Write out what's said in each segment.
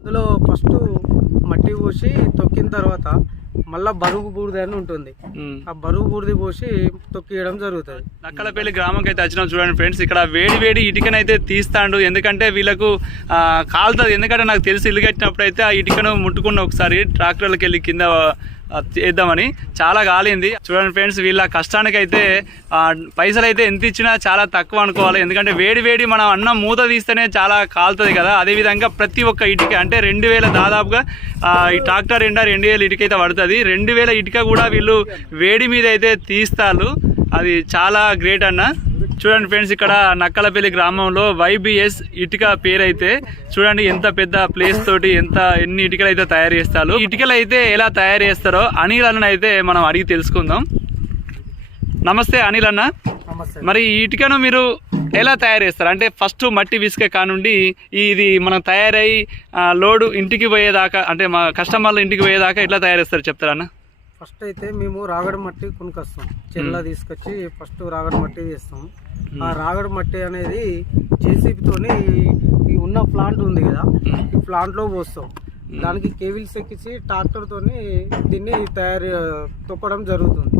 అందులో ఫస్ట్ మట్టి పోసి తొక్కిన తర్వాత మళ్ళా బరువు బూడిద అని ఉంటుంది. ఆ బరువు బూడిది పోసి తొక్కియడం జరుగుతుంది. నక్కలపల్లి గ్రామంకి అయితే వచ్చినాం చూడండి ఫ్రెండ్స్. ఇక్కడ వేడి వేడి ఇటుకనైతే తీస్తాడు. ఎందుకంటే వీళ్ళకు కాలుతుంది. ఎందుకంటే నాకు తెలిసి ఇల్లు కట్టినప్పుడు అయితే ఆ ఇటుకను ముట్టుకున్న ఒకసారి ట్రాక్టర్లకు వెళ్ళి కింద చేద్దామని. చాలా కాలింది చూడండి ఫ్రెండ్స్ వీళ్ళ కష్టానికైతే ఆ, పైసలు అయితే ఎంత ఇచ్చినా చాలా తక్కువ అనుకోవాలి. ఎందుకంటే వేడి వేడి మనం అన్నం మూత తీస్తేనే చాలా కాలుతుంది కదా. అదేవిధంగా ప్రతి ఒక్క ఇటుక అంటే రెండు వేల దాదాపుగా ఈ ట్రాక్టర్ ఎండా రెండు వేల ఇటుక అయితే పడుతుంది. రెండు వేల ఇటుక కూడా వీళ్ళు వేడి మీద అయితే తీస్తారు. అది చాలా గ్రేట్ అన్న. చూడండి ఫ్రెండ్స్ ఇక్కడ నక్కలపల్లి గ్రామంలో వైబిఎస్ ఇటుక పేరు అయితే చూడండి ఎంత పెద్ద ప్లేస్ తోటి ఎంత ఎన్ని ఇటుకలు అయితే తయారు చేస్తారు. ఇటుకలు అయితే ఎలా తయారు చేస్తారో అనిల్ అన్న అయితే మనం అడిగి తెలుసుకుందాం. నమస్తే అనిల్ అన్న. మరి ఈ ఇటుకను మీరు ఎలా తయారు చేస్తారు? అంటే ఫస్ట్ మట్టి విసుక కానుండి ఇది మనం తయారై లోడు ఇంటికి పోయేదాకా అంటే మా కస్టమర్లు ఇంటికి పోయేదాకా ఎట్లా తయారు చేస్తారు చెప్తారా అన్న? ఫస్ట్ అయితే మేము రాగడి మట్టి కొనుకొస్తాం. చెల్ల తీసుకొచ్చి ఫస్ట్ రాగడి మట్టి తీస్తాం. ఆ రాగడి మట్టి అనేది జేసీబీతోని ఈ ఉన్న ప్లాంట్ ఉంది కదా ఈ ప్లాంట్లో పోస్తాం దానికి కేబుల్స్ ఎక్కించి ట్రాక్టర్ తోని దీన్ని తయారు తొక్కడం జరుగుతుంది.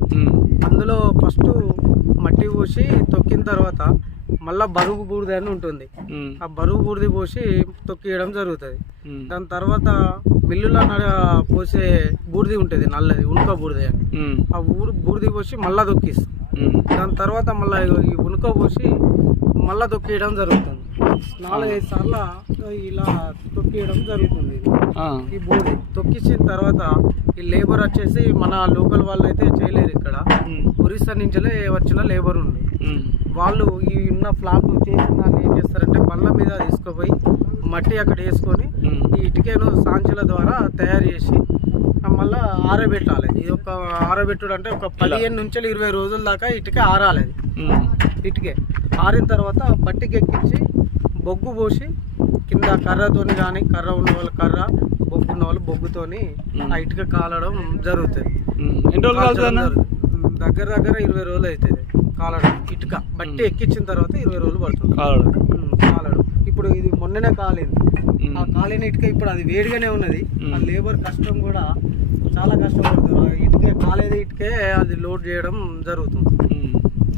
అందులో ఫస్ట్ మట్టి పోసి తొక్కిన తర్వాత మళ్ళా బరువు బూడిద అని ఉంటుంది. ఆ బరువు బూడిది పోసి తొక్కియడం జరుగుతుంది. దాని తర్వాత మిల్లులో నడ పోసే బూడిది ఉంటుంది నల్లది ఉనుక బూడిది అని. ఆ ఊరు బూడిది పోసి మళ్ళా తొక్కిస్తాం. దాని తర్వాత మళ్ళీ ఈ ఉనుక పోసి మళ్ళా తొక్కియడం జరుగుతుంది. నాలుగైదు సార్లు ఇలా తొక్కియడం జరుగుతుంది ఈ బూడిది తొక్కించిన తర్వాత ఈ లేబర్ వచ్చేసి మన లోకల్ వాళ్ళు అయితే చేయలేరు ఇక్కడ. ఒరిస్సా నుంచే వచ్చిన లేబర్ ఉంది. వాళ్ళు ఈ ఉన్న ఫ్లాట్ చేసిన దాన్ని ఏం చేస్తారంటే బల్ల మీద తీసుకుపోయి మట్టి అక్కడ వేసుకొని ఈ ఇటుకను సాంచుల ద్వారా తయారు చేసి మళ్ళా ఆరబెట్టాలి. ఇది ఒక ఆరబెట్టుడు అంటే ఒక పదిహేను నుంచి ఇరవై రోజుల దాకా ఇటుక ఆరాలి అది. ఇటుకే. ఆరిన తర్వాత బట్టికి ఎక్కించి బొగ్గు పోసి కింద కర్రతోని కానీ కర్ర ఉన్న వాళ్ళు కర్ర బొగ్గు ఉన్న వాళ్ళు బొగ్గుతోని ఆ ఇటుక కాలడం జరుగుతుంది. ఎన్ని రోజులు దగ్గర దగ్గర ఇరవై రోజులు అవుతుంది కాలడం ఇటుక. బట్టి ఎక్కించిన తర్వాత ఇరవై రోజులు పడుతుంది. కాలడు. కాలడం. ఇప్పుడు ఇది మొన్ననే కాలింది. ఆ కాలిన ఇటుక ఇప్పుడు అది వేడిగానే ఉన్నది. ఆ. లేబర్ కష్టం కూడా చాలా కష్టపడుతుంది. ఇటుకే కాలేది ఇటుకే అది లోడ్ చేయడం జరుగుతుంది.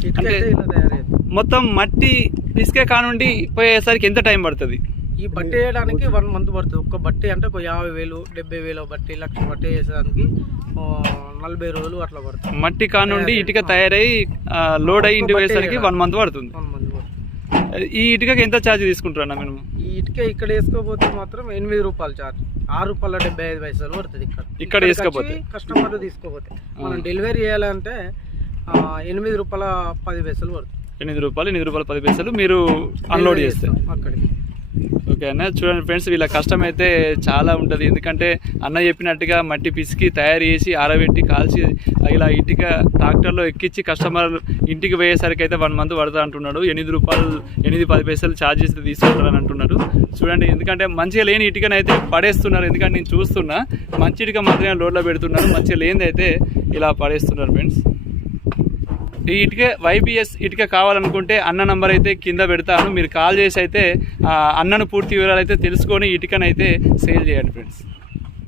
ఇటుక ఇలా తయారయ్యేది. మొత్తం మట్టి ఇసుక కానుండి పోయేసరికి ఎంత టైం పడుతుంది? ఈ బట్టి వేయడానికి వన్ మంత్ పడుతుంది. ఒక్క బట్టి అంటే ఒక యాభై వేలు డెబ్బై వేలు బట్టి లక్ష బట్టి వేసేదానికి నలభై రోజులు అట్లా పడుతుంది. మట్టి కానుండి ఇటుక తయారై లోడ్ అయ్యి ఇంటికి పోయేసరికి వన్ మంత్ పడుతుంది. వన్ మంత్ ఈ ఇటుకకి ఎంత ఛార్జ్ తీసుకుంటారు అన్న మేము ఈ ఇటుక ఇక్కడ వేసుకోపోతే మాత్రం ఎనిమిది రూపాయలు చార్జ్ ఆరు రూపాయల డెబ్బై ఐదు పైసలు పడుతుంది ఇక్కడ. ఇక్కడ వేసుకోపోతే? కస్టమర్ తీసుకోపోతే మనం డెలివరీ చేయాలంటే ఎనిమిది రూపాయల పది పైసలు పడుతుంది. ఎనిమిది రూపాయలు ఎనిమిది రూపాయలు పది పైసలు మీరు అన్లోడ్ చేస్తారు చేస్తాం అక్కడికి. ఓకే అన్న చూడండి ఫ్రెండ్స్ వీళ్ళ కష్టం అయితే చాలా ఉంటుంది. ఎందుకంటే అన్న చెప్పినట్టుగా మట్టి పిసికి తయారు చేసి ఆరబెట్టి కాల్చి ఇలా ఇటుక ట్రాక్టర్లో ఎక్కించి కస్టమర్ ఇంటికి పోయేసరికి అయితే వన్ మంత్ పడుతుంది అంటున్నాడు. ఎనిమిది రూపాయలు ఎనిమిది పది పైసలు ఛార్జెస్ తీసుకుంటారని అంటున్నాడు. చూడండి ఎందుకంటే మంచిగా లేని ఇటుకనైతే పడేస్తున్నారు. ఎందుకంటే నేను చూస్తున్నా మంచి ఇటుక మాత్రమే లోడ్లో పెడుతున్నారు. మంచిగా లేనిది అయితే ఇలా పడేస్తున్నారు ఫ్రెండ్స్. ఈ ఇటుక వైబిఎస్ ఇటుక కావాలనుకుంటే అన్న నంబర్ అయితే కింద పెడతాను. మీరు కాల్ చేసి అయితే అన్నను పూర్తి వివరాలు అయితే తెలుసుకొని ఇటుకనైతే సేల్ చేయండి ఫ్రెండ్స్.